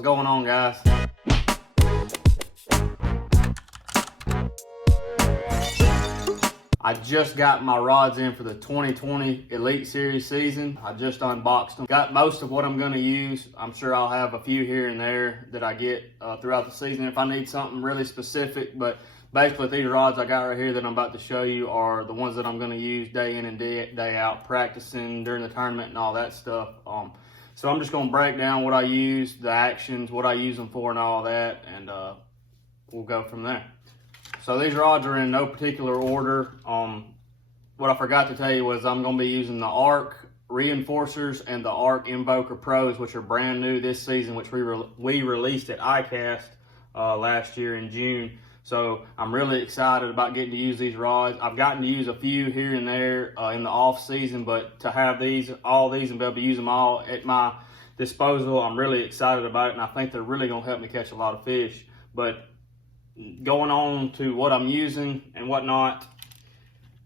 What's going on, guys? I just got my rods in for the 2020 Elite Series season. I just unboxed them. Got most of what I'm going to use. I'm sure I'll have a few here and there that I get throughout the season if I need something really specific. But basically, these rods I got right here that I'm about to show you are the ones that I'm going to use day in and day out, practicing during the tournament and all that stuff. So I'm just going to break down what I use, the actions, what I use them for and all that, and we'll go from there. So these rods are in no particular order. What I forgot to tell you was I'm going to be using the ARC Reinforcers and the ARC Invoker Pros, which are brand new this season, which we released at ICAST last year in June. So I'm really excited about getting to use these rods. I've gotten to use a few here and there in the off season, but to have all these and be able to use them all at my disposal, I'm really excited about it, and I think they're really going to help me catch a lot of fish. But going on to what I'm using and whatnot,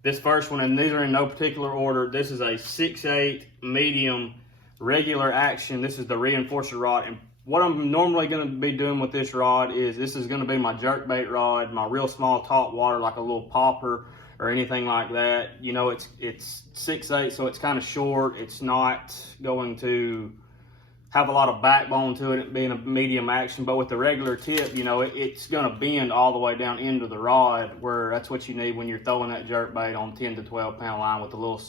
this first one, and these are in no particular order, this is a 6/8 medium regular action. This is the Reinforcer rod, and what I'm normally going to be doing with this rod is this is going to be my jerkbait rod, my real small topwater, like a little popper or anything like that. You know, it's 6/8, so it's kind of short. It's not going to have a lot of backbone to it being a medium action, but with the regular tip, you know, it's going to bend all the way down into the rod, where that's what you need when you're throwing that jerkbait on 10 to 12 pound line with the little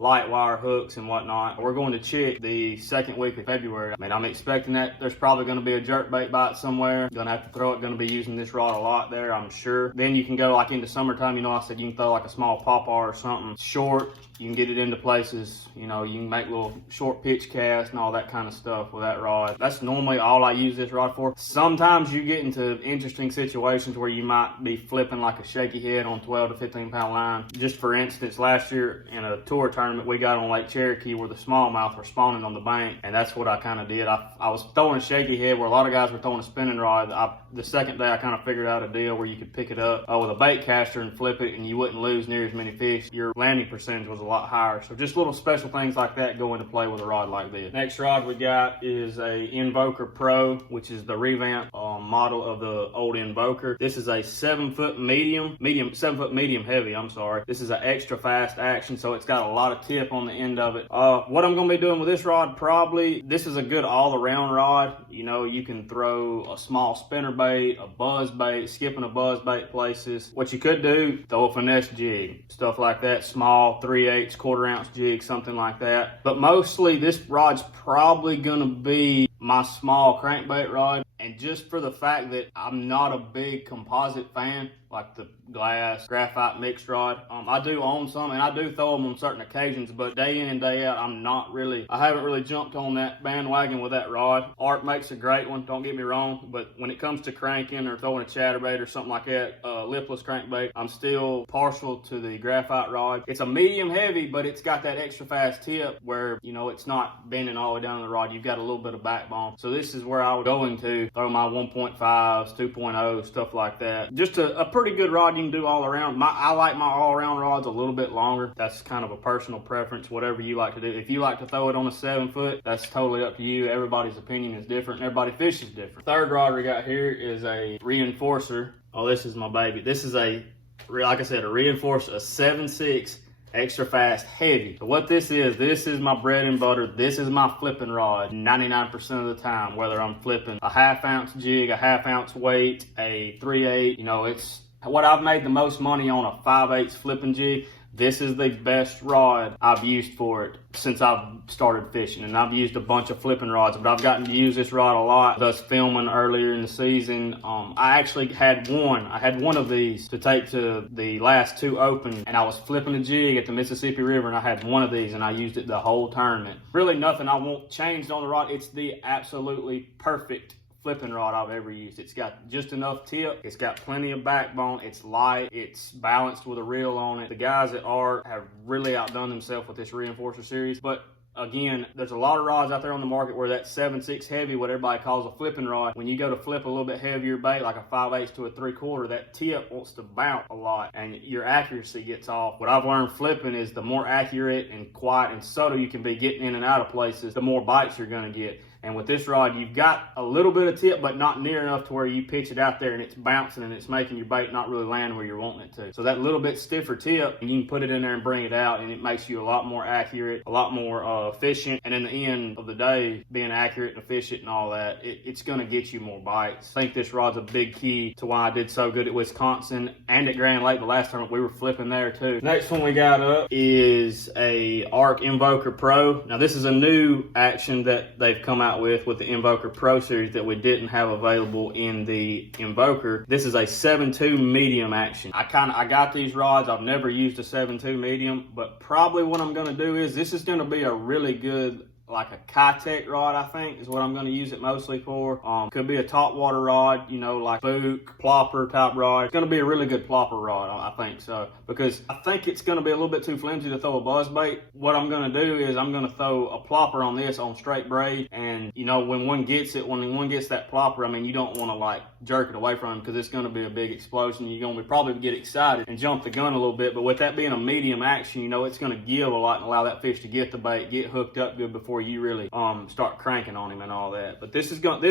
light wire hooks and whatnot. We're going to Chick the second week of February. I mean, I'm expecting that there's probably going to be a jerkbait bite somewhere. Gonna have to throw it, gonna be using this rod a lot there, I'm sure. Then you can go like into summertime, you know, I said you can throw like a small popper or something short. You can get it into places, you know, you can make little short pitch casts and all that kind of stuff with that rod. That's normally all I use this rod for. Sometimes you get into interesting situations where you might be flipping like a shaky head on 12 to 15 pound line. Just for instance, last year in a tour tournament we got on Lake Cherokee where the smallmouth were spawning on the bank, and that's what I kind of did. I was throwing a shaky head where a lot of guys were throwing a spinning rod. The second day I kind of figured out a deal where you could pick it up with a bait caster and flip it, and you wouldn't lose near as many fish. Your landing percentage was a lot higher. So just little special things like that go into play with a rod like this. Next rod we got is a Invoker Pro, which is the revamp model of the old Invoker. This is a 7 foot medium heavy, I'm sorry. This is an extra fast action, so it's got a lot of tip on the end of it. What I'm going to be doing with this rod, probably, this is a good all-around rod. You know, you can throw a small spinner bait, a buzz bait, skipping a buzz bait places. What you could do, throw a finesse jig, stuff like that, small 3/8 quarter-ounce jig, something like that. But mostly this rod's probably going to be my small crankbait rod. And just for the fact that I'm not a big composite fan, like the glass, graphite mixed rod. I do own some, and I do throw them on certain occasions, but day in and day out, I haven't really jumped on that bandwagon with that rod. ARC makes a great one, don't get me wrong, but when it comes to cranking or throwing a chatterbait or something like that, lipless crankbait, I'm still partial to the graphite rod. It's a medium heavy, but it's got that extra fast tip where, you know, it's not bending all the way down the rod. You've got a little bit of backbone. So this is where I was going to throw my 1.5s, 2.0, stuff like that. Just a pretty good rod you can do all around. I like my all around rods a little bit longer. That's kind of a personal preference, whatever you like to do. If you like to throw it on a 7 foot, that's totally up to you. Everybody's opinion is different. Everybody fishes different. Third rod we got here is a Reinforcer. Oh, this is my baby. This is like I said, a Reinforcer, a 7/6 extra fast heavy. So what this is my bread and butter. This is my flipping rod 99% of the time, whether I'm flipping a 1/2 ounce jig, a 1/2 ounce weight, a 3/8, you know, it's what I've made the most money on, a 5/8 flipping jig. This is the best rod I've used for it since I've started fishing, and I've used a bunch of flipping rods, but I've gotten to use this rod a lot. Thus filming earlier in the season, I actually had one of these to take to the last 2 Open, and I was flipping a jig at the Mississippi River, and I had one of these, and I used it the whole tournament. Really nothing I want changed on the rod. It's the absolutely perfect flipping rod I've ever used. It's got just enough tip, it's got plenty of backbone, it's light, it's balanced with a reel on it. The guys at ARC have really outdone themselves with this Reinforcer series, but again, there's a lot of rods out there on the market where that 7/6 heavy, what everybody calls a flipping rod, when you go to flip a little bit heavier bait, like a 5/8 to a 3/4, that tip wants to bounce a lot and your accuracy gets off. What I've learned flipping is the more accurate and quiet and subtle you can be getting in and out of places, the more bites you're going to get. And with this rod, you've got a little bit of tip, but not near enough to where you pitch it out there and it's bouncing and it's making your bait not really land where you're wanting it to. So that little bit stiffer tip, and you can put it in there and bring it out, and it makes you a lot more accurate, a lot more efficient. And in the end of the day, being accurate and efficient and all that, it's going to get you more bites. I think this rod's a big key to why I did so good at Wisconsin and at Grand Lake the last tournament. We were flipping there too. Next one we got up is a ARC Invoker Pro. Now this is a new action that they've come out with the Invoker Pro series that we didn't have available in the Invoker. This is a 7.2 medium action. I got these rods. I've never used a 7.2 medium, but probably what I'm going to do is this is going to be a really good, like a Kitech rod, I think, is what I'm going to use it mostly for. Could be a topwater rod, you know, like Book, plopper type rod. It's going to be a really good plopper rod, I think so, because I think it's going to be a little bit too flimsy to throw a buzz bait. What I'm going to do is I'm going to throw a plopper on this on straight braid, and you know, when one gets that plopper, I mean, you don't want to like jerk it away from him because it's going to be a big explosion. You're going to probably get excited and jump the gun a little bit, but with that being a medium action, you know, it's going to give a lot and allow that fish to get the bait, get hooked up good before you really start cranking on him and all that. But this is gonna be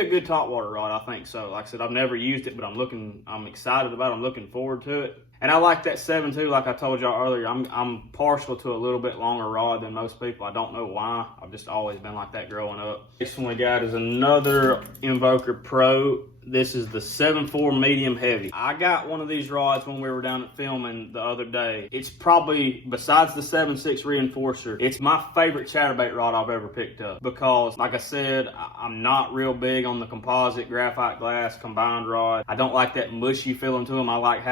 a good topwater rod, I think so. Like I said, I've never used it, but I'm excited about it. I'm looking forward to it. And I like that 7.2, like I told y'all earlier. I'm partial to a little bit longer rod than most people. I don't know why. I've just always been like that growing up. Next one we got is another Invoker Pro. This is the 7.4 medium heavy. I got one of these rods when we were down at filming the other day. It's probably, besides the 7.6 reinforcer, it's my favorite chatterbait rod I've ever picked up, because like I said, I'm not real big on the composite graphite glass combined rod. I don't like that mushy feeling to them. I like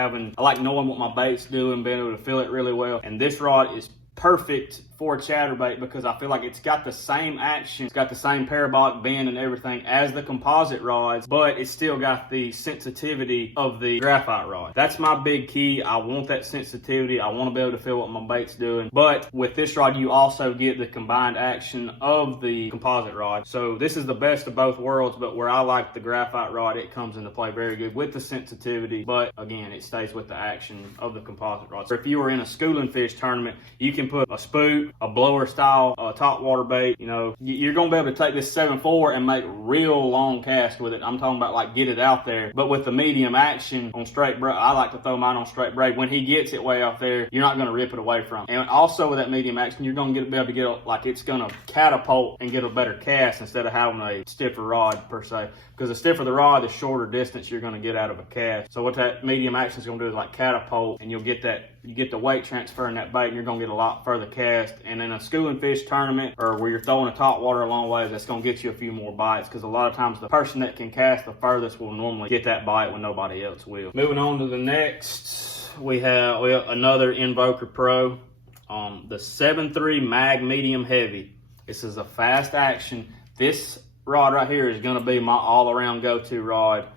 knowing what my bait's doing, being able to feel it really well. And this rod is perfect for chatterbait because I feel like it's got the same action, it's got the same parabolic bend and everything as the composite rods, but it's still got the sensitivity of the graphite rod. That's my big key. I want that sensitivity. I want to be able to feel what my bait's doing. But with this rod, you also get the combined action of the composite rod. So this is the best of both worlds, but where I like the graphite rod, it comes into play very good with the sensitivity, but again, it stays with the action of the composite rod. So if you were in a schooling fish tournament, you can put a spook, a blower style top water bait. You know, you're gonna be able to take this 7.4 and make real long casts with it. I'm talking about like get it out there. But with the medium action on straight braid, I like to throw mine on straight braid. When he gets it way out there, you're not gonna rip it away from him. And also with that medium action, you're gonna be able to get like it's gonna catapult and get a better cast instead of having a stiffer rod per se. Because the stiffer the rod, the shorter distance you're gonna get out of a cast. So what that medium action is gonna do is like catapult, and you'll get that, you get the weight transfer in that bait, and you're gonna get a lot further cast. And in a schooling fish tournament, or where you're throwing a top water a long way, that's gonna get you a few more bites, because a lot of times the person that can cast the furthest will normally get that bite when nobody else will. Moving on to the next, we have another Invoker Pro, the 7.3 mag medium heavy. This is a fast action. This rod right here is going to be my all-around go-to rod,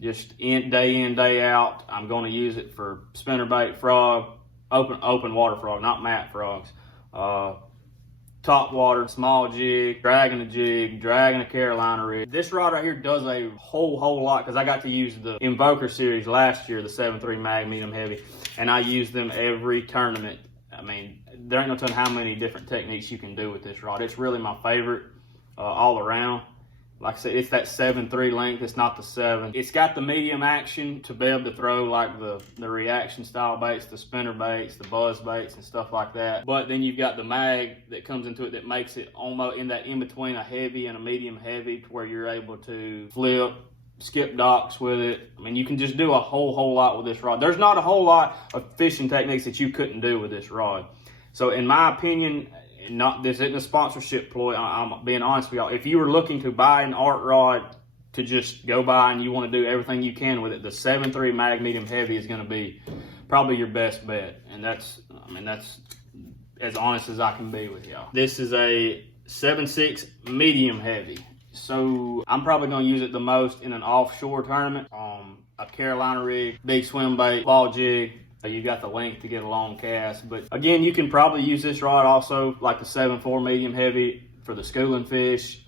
just day in, day out. I'm going to use it for spinnerbait, frog, open water frog, not mat frogs, top water, small jig, dragging a Carolina rig. This rod right here does a whole lot, because I got to use the Invoker series last year, the 7.3 mag medium heavy, and I use them every tournament. I mean, there ain't no telling how many different techniques you can do with this rod. It's really my favorite all around. Like I said, it's that 7.3 length. It's not the 7. It's got the medium action to be able to throw like the reaction style baits, the spinner baits, the buzz baits and stuff like that. But then you've got the mag that comes into it that makes it almost in between a heavy and a medium heavy, to where you're able to flip, skip docks with it. I mean, you can just do a whole lot with this rod. There's not a whole lot of fishing techniques that you couldn't do with this rod. So in my opinion, this isn't a sponsorship ploy, I'm being honest with y'all. If you were looking to buy an ARC rod to just go by and you want to do everything you can with it, the 7.3 mag medium heavy is going to be probably your best bet. And that's as honest as I can be with y'all. This is a 7.6 medium heavy. So I'm probably going to use it the most in an offshore tournament, a Carolina rig, big swim bait, ball jig. You got the length to get a long cast. But again, you can probably use this rod also like the 7.4 medium heavy for the schooling fish.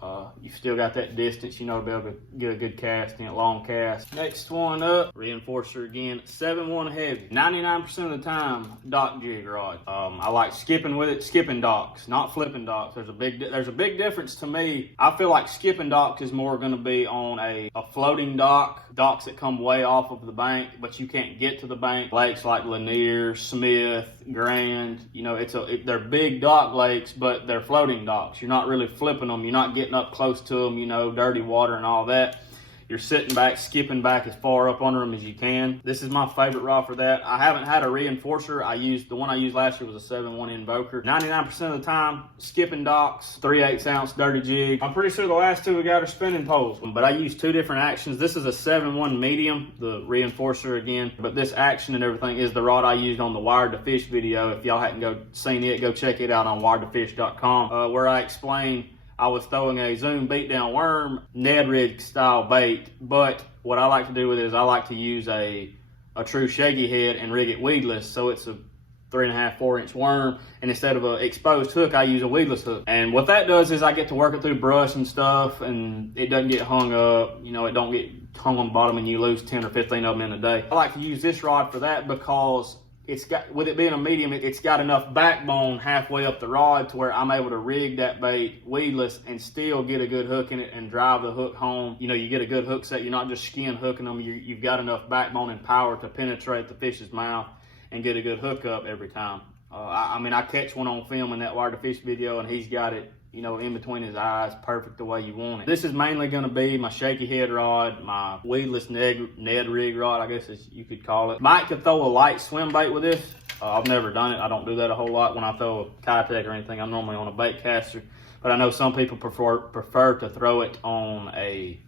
You still got that distance, you know, to be able to get a good cast in, a long cast. Next one up, reinforcer again, 7-1 heavy. 99% of the time, dock jig rod. I like skipping with it, skipping docks, not flipping docks. There's a big difference to me. I feel like skipping docks is more going to be on a floating dock, docks that come way off of the bank, but you can't get to the bank. Lakes like Lanier, Smith, Grand, you know, they're big dock lakes, but they're floating docks. You're not really flipping them. You're not getting up close to them, you know, dirty water and all that. You're sitting back, skipping back as far up under them as you can. This is my favorite rod for that. I haven't had a reinforcer. The one I used last year was a 7-1 invoker. 99% of the time, skipping docks, 3/8 ounce dirty jig. I'm pretty sure the last two we got are spinning poles, but I use two different actions. This is a 7-1 medium, the reinforcer again, but this action and everything is the rod I used on the Wired to Fish video. If y'all hadn't seen it, go check it out on wiredtofish.com, where I explain I was throwing a Zoom beatdown worm, Ned rig style bait, but what I like to do with it is I like to use a true Shaky head and rig it weedless, so it's a 3.5, 4-inch worm, and instead of an exposed hook, I use a weedless hook. And what that does is I get to work it through brush and stuff, and it doesn't get hung up, you know, it don't get hung on the bottom and you lose 10 or 15 of them in a day. I like to use this rod for that because it's got, with it being a medium, it's got enough backbone halfway up the rod to where I'm able to rig that bait weedless and still get a good hook in it and drive the hook home. You know, you get a good hook set. You're not just skin hooking them. You've got enough backbone and power to penetrate the fish's mouth and get a good hook up every time. I mean, I catch one on film in that Wired to Fish video, and he's got it, you know, in between his eyes, perfect the way you want it. This is mainly going to be my Shaky head rod, my weedless Ned rig rod, I guess as you could call it. Mike could throw a light swim bait with this. I've never done it. I don't do that a whole lot when I throw a Kitech or anything. I'm normally on a bait caster, but I know some people prefer to throw it on a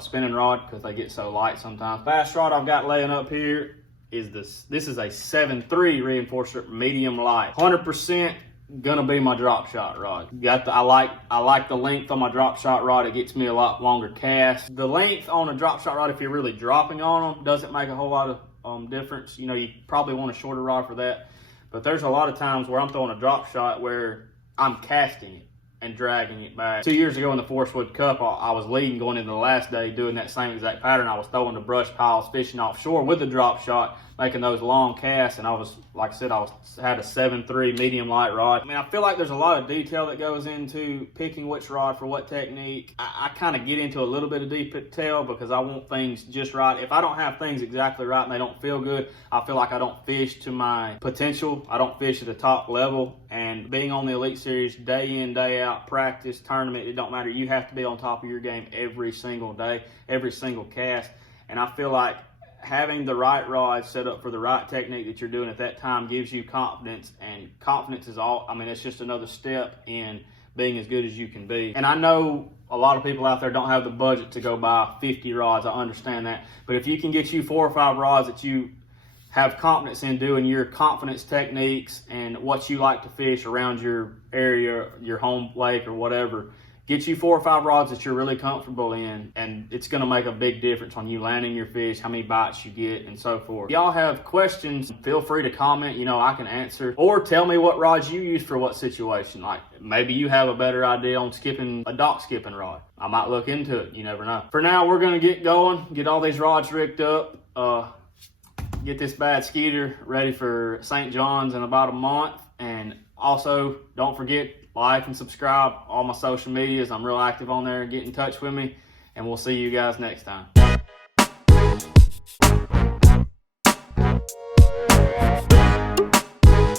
spinning rod because they get so light sometimes. Fast rod I've got laying up here is this. This is a 7.3 reinforcer, medium light, 100%. Gonna be my drop shot rod. I like the length on my drop shot rod. It gets me a lot longer cast. The length on a drop shot rod, if you're really dropping on them, doesn't make a whole lot of difference. You know, you probably want a shorter rod for that, but there's a lot of times where I'm throwing a drop shot where I'm casting it and dragging it back. 2 years ago in the Forest Wood Cup, I was leading going into the last day doing that same exact pattern. I was throwing the brush piles, fishing offshore with the drop shot, making those long casts, and I was, like I said, had a 7.3 medium light rod. I mean, I feel like there's a lot of detail that goes into picking which rod for what technique. I kind of get into a little bit of detail because I want things just right. If I don't have things exactly right and they don't feel good, I feel like I don't fish to my potential. I don't fish at the top level, and being on the Elite Series day in, day out, practice, tournament, it don't matter. You have to be on top of your game every single day, every single cast, and I feel like having the right rod set up for the right technique that you're doing at that time gives you confidence, and confidence is all, I mean, it's just another step in being as good as you can be. And I know a lot of people out there don't have the budget to go buy 50 rods. I understand that. But if you can get you 4 or 5 rods that you have confidence in doing your confidence techniques and what you like to fish around your area, your home lake or whatever, get you 4 or 5 rods that you're really comfortable in, and it's going to make a big difference on you landing your fish, how many bites you get, and so forth. If y'all have questions, feel free to comment. You know, I can answer. Or tell me what rods you use for what situation. Like, maybe you have a better idea on skipping a dock skipping rod. I might look into it. You never know. For now, we're going to get going, get all these rods rigged up, get this bad skeeter ready for St. John's in about a month. And also, don't forget, like and subscribe all my social medias. I'm real active on there. Get in touch with me, and we'll see you guys next time.